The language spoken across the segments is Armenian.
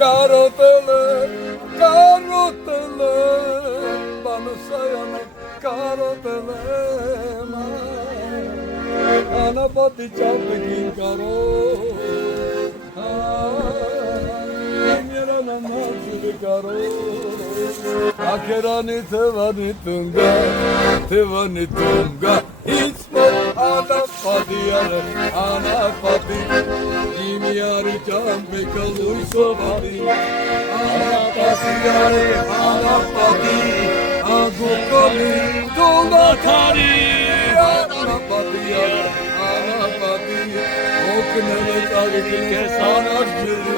Կարոտել Բանոսայանը կարոտել եմ Անապատի ճապեքին կարոտ Երանամացիլի կարոտ Ակերանի թվանի տունգա Ինձ մոտ անապատի անը Անապատի Իմիարի ճամպեկը լույսով ադի Անապատի անը Անապատի Ագուկոլի տունգաթարի Անապատի անը Անապատի Օկնել է ծաղիկին կես անարջերի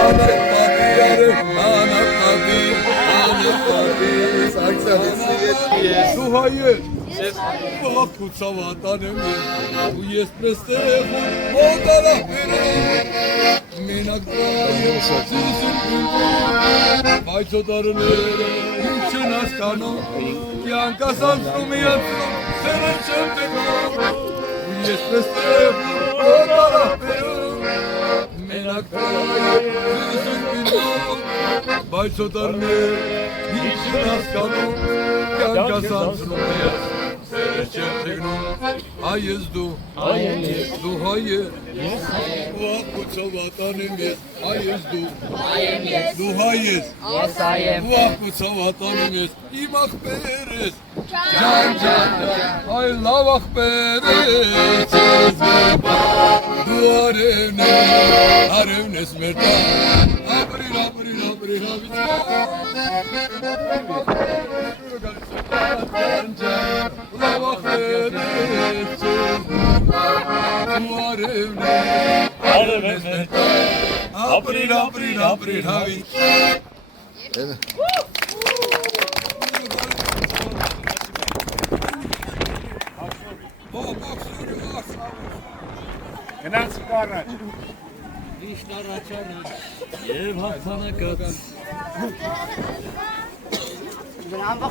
Անապատի անը Անապատի Անապատի Դու հայեր Բաղկուցավ ատանեմ ու ես պստեղ ու մոտարապեր մենակ դայր սուսում բայց օտարները ինչ չեն հասկանում կյանքս անցնում միացնում սերը չեմ տենում ու ես պստեղ ու մոտարապեր մենակ դայր սուսում բայց օտարները ինչ չեն հասկանում կյանքս անցնում միացնում Հայ ես դու, դու հայ ես, վախկուցով ատանեմ ես, հայ ես դու, դու հայ ես, վախկուցով ատանեմ ես, իմ աղբեր ես, այ լավ աղբեր ես, դու արևն ես մեր տան, ապրիր հավից Love